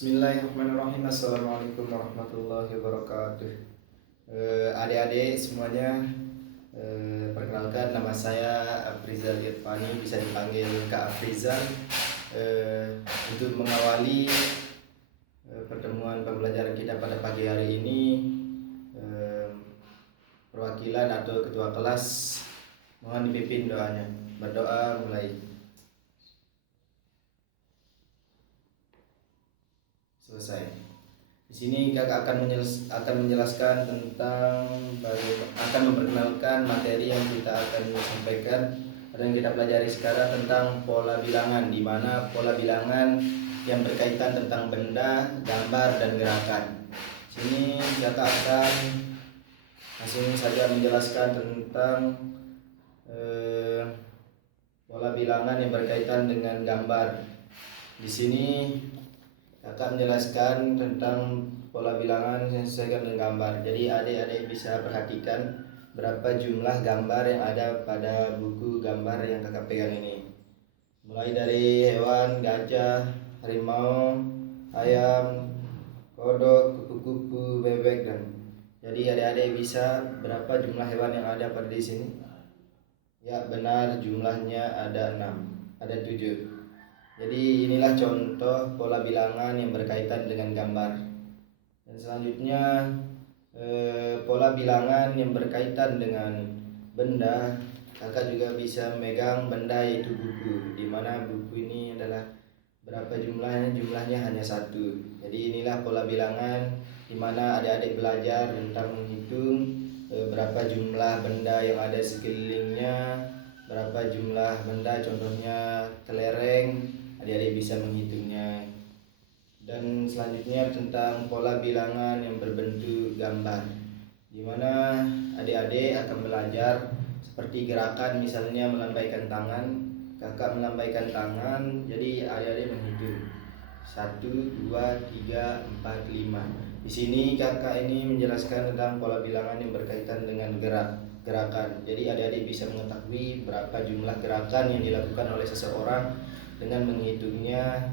Bismillahirrahmanirrahim. Assalamualaikum warahmatullahi wabarakatuh. Adik-adik semuanya, perkenalkan nama saya Afrizal Irfani, bisa dipanggil Kak Afrizal. Untuk mengawali pertemuan pembelajaran kita pada pagi hari ini, perwakilan atau ketua kelas mohon dipimpin doanya. Berdoa mulai. Selesai. Di sini kakak akan menjelaskan tentang akan memperkenalkan materi yang kita akan sampaikan atau yang kita pelajari sekarang tentang pola bilangan, di mana pola bilangan yang berkaitan tentang benda, gambar, dan gerakan. Sini kakak akan langsung saja menjelaskan tentang pola bilangan yang berkaitan dengan gambar. Di sini kakak menjelaskan tentang pola bilangan yang sesuai dengan gambar. Jadi adik-adik bisa perhatikan berapa jumlah gambar yang ada pada buku gambar yang kakak pegang ini. Mulai dari hewan, gajah, harimau, ayam, kodok, kupu-kupu, bebek, dan jadi adik-adik bisa berapa jumlah hewan yang ada pada di sini? Ya benar, jumlahnya ada 6, ada 7. Jadi inilah contoh pola bilangan yang berkaitan dengan gambar. Dan selanjutnya pola bilangan yang berkaitan dengan benda, kakak juga bisa memegang benda yaitu buku, di mana buku ini adalah berapa jumlahnya? Jumlahnya hanya 1. Jadi inilah pola bilangan di mana adik-adik belajar tentang menghitung berapa jumlah benda yang ada sekelilingnya, berapa jumlah benda, contohnya kelereng, adik-adik bisa menghitungnya. Dan selanjutnya tentang pola bilangan yang berbentuk gambar, di mana adik-adik akan belajar seperti gerakan, misalnya melambaikan tangan. Kakak melambaikan tangan, jadi adik-adik menghitung 1, 2, 3, 4, 5. Di sini kakak ini menjelaskan tentang pola bilangan yang berkaitan dengan gerakan. Jadi adik-adik bisa mengetahui berapa jumlah gerakan yang dilakukan oleh seseorang dengan menghitungnya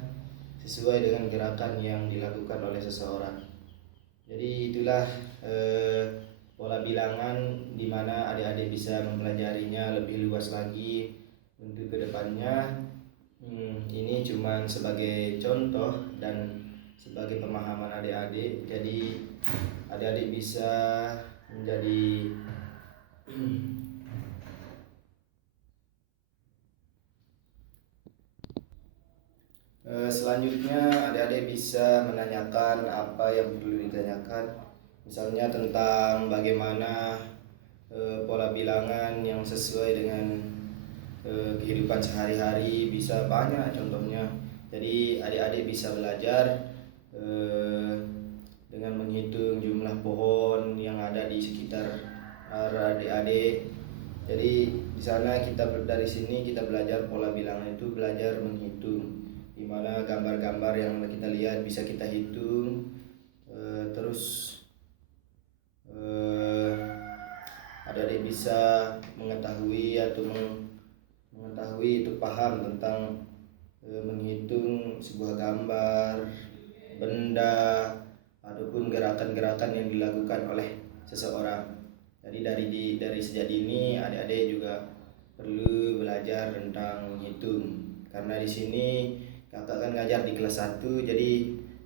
sesuai dengan gerakan yang dilakukan oleh seseorang. Jadi itulah pola bilangan di mana adik-adik bisa mempelajarinya lebih luas lagi untuk kedepannya. Ini cuma sebagai contoh dan sebagai pemahaman adik-adik. Jadi adik-adik bisa menjadi selanjutnya adik-adik bisa menanyakan apa yang perlu ditanyakan, misalnya tentang bagaimana pola bilangan yang sesuai dengan kehidupan sehari-hari, bisa banyak contohnya. Jadi adik-adik bisa belajar dengan menghitung jumlah pohon yang ada di sekitar adik-adik. Jadi di sana dari sini kita belajar pola bilangan itu belajar menghitung, di mana gambar-gambar yang kita lihat bisa kita hitung. Terus adik-adik bisa mengetahui atau itu paham tentang menghitung sebuah gambar, benda, ataupun gerakan-gerakan yang dilakukan oleh seseorang. Jadi dari sejak dini adik-adik juga perlu belajar tentang menghitung. Karena di sini kakak kan ngajar di kelas 1, jadi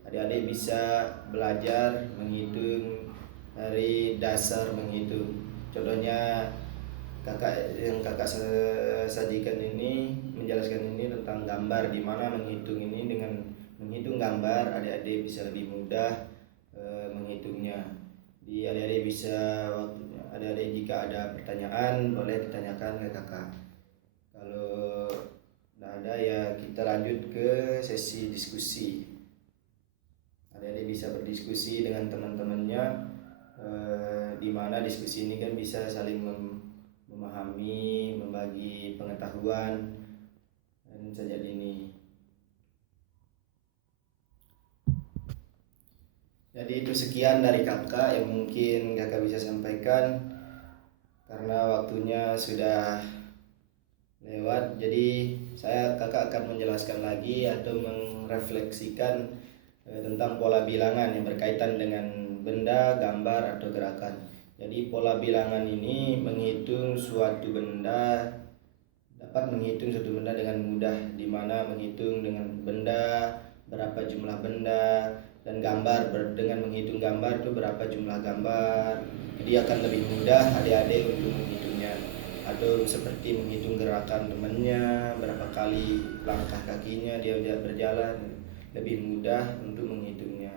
adik-adik bisa belajar menghitung dari dasar menghitung. Contohnya kakak sajikan ini, menjelaskan ini tentang gambar, di mana menghitung ini dengan menghitung gambar adik-adik bisa lebih mudah menghitungnya. Di adik-adik bisa adik-adik jika ada pertanyaan boleh ditanyakan ke kakak. Kalau tidak ada ya kita lanjut ke sesi diskusi. Adik-adik bisa berdiskusi dengan teman-temannya, di mana diskusi ini kan bisa saling memahami, membagi pengetahuan dan sejak dini. Jadi itu sekian dari kakak yang mungkin kakak bisa sampaikan, karena waktunya sudah lewat. Jadi kakak akan menjelaskan lagi atau merefleksikan tentang pola bilangan yang berkaitan dengan benda, gambar, atau gerakan. Jadi pola bilangan ini menghitung suatu benda, dapat menghitung suatu benda dengan mudah, di mana menghitung dengan benda berapa jumlah benda, dan gambar dengan menghitung gambar itu berapa jumlah gambar. Jadi akan lebih mudah adik-adik untuk menghitungnya, atau seperti menghitung gerakan temannya, berapa kali langkah kakinya dia berjalan, lebih mudah untuk menghitungnya.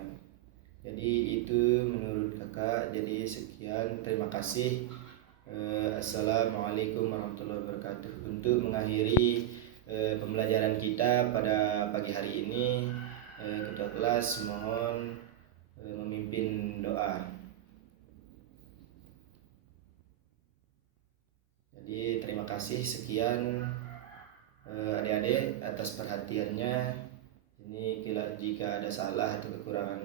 Jadi itu menurut kakak. Jadi sekian, terima kasih. Assalamualaikum warahmatullahi wabarakatuh. Untuk mengakhiri pembelajaran kita pada pagi hari ini, ketua kelas mohon memimpin doa. Jadi terima kasih, sekian adik-adik atas perhatiannya. Ini jika ada salah atau kekurangan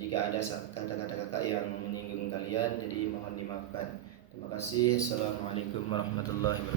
jika ada kata-kata kakak yang menyinggung kalian, jadi mohon dimaafkan. Terima kasih. Assalamualaikum warahmatullahi wabarakatuh.